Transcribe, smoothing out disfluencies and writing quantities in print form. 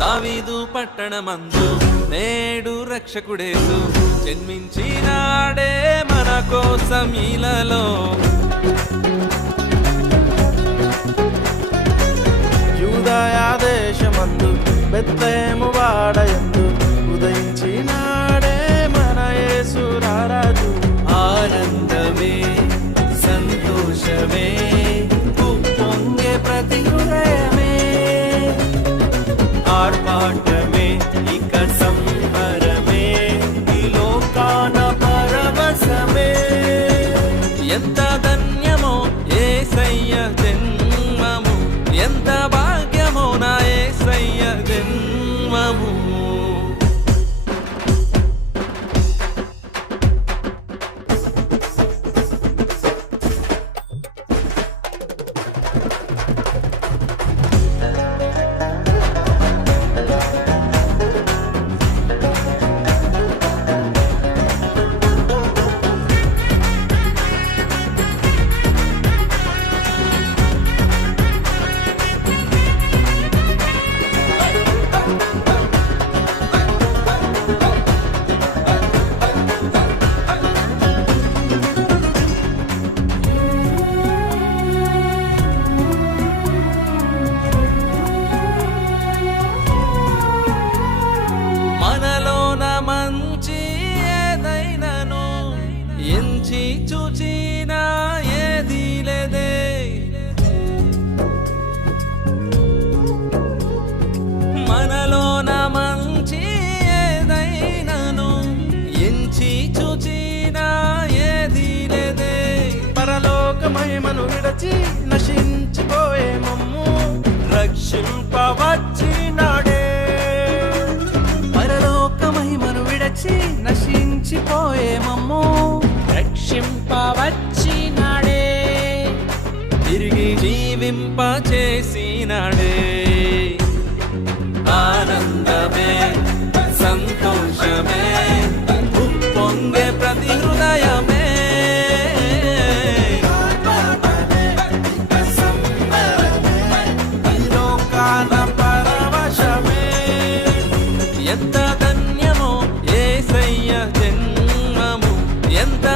దావీదు పట్టణమందు నేడు రక్షకుడేసు జన్మించినాడే మన కోసం ఇలలో. యూదయా దేశమందు బెత్లెహేము వాడయందు ఉదయించినాడే మన యేసు రారాజు. ఆనందమే సంతోషమే ఉప్పొంగే ప్రతి హృదయమే, ఆర్పాటమే ఇక సంబరమే ఈ లోకాన పరవశమే. ఎంత ధన్యమో యేసయ్య జన్మము, ఎంత భాగ్యమో నా యేసయ్య జన్మము. మనలోన మంచి ఏదైనాను ఎంచి చూచినా ఏది లేదే, మనలోన మంచి ఏదైనాను ఎంచి చూచినా ఏది లేదే. పరలోక మహిమను విడచి నశించిపోయే మమ్ము రక్షింపవచ్చినాడే. పరలోక మహిమను విడచి నశించిపోయే మమ్ము రక్షింపవచ్చినాడే. తిరిగి జీవింపచేసినాడే. ఆనందమే సంతోషమే ఉప్పొంగే ప్రతి హృదయమే, ఈ లోకాన పరవశమే. ఎంత ధన్యమో యేసయ్య జన్మము, ఎంత